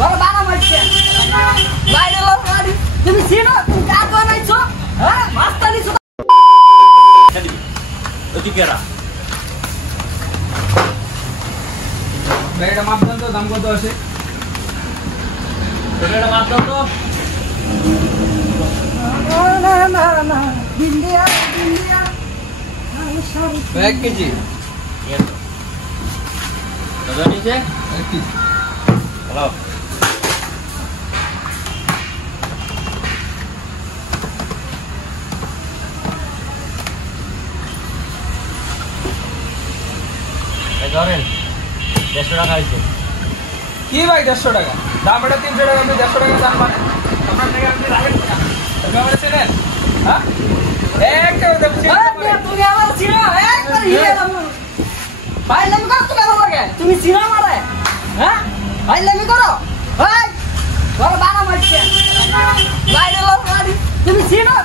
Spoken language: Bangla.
ঘরে বানা মারছে বাইরে লোক গাড়ি তুমি চিনো তুমি কাজ বানাইছো হ্যাঁ মাস্তা নিছো ওটি কেরা এটা মাপ দেন তো দাম কত আছে এটা মাপ দাও তো না না না ইন্ডিয়া 1 কেজি কত নিছে 1 কেজি হ্যালো ধরেন 150 টাকা হয়েছে কি ভাই 150 টাকা দাম এটা 300 টাকা আপনি 150 টাকা দাম মানে আপনার থেকে আপনি রাখেন না তুমি আমার চিনেন হ্যাঁ একটা দাম তুমি আমার চিনো একবার হিলে দাও ভাই লেমি করো তুমি আমার লাগে তুমি চিনো আমারে হ্যাঁ ভাই লেমি করো ভাই ঘরে বানা মারছে বাইরে লোক গাড়ি তুমি চিনো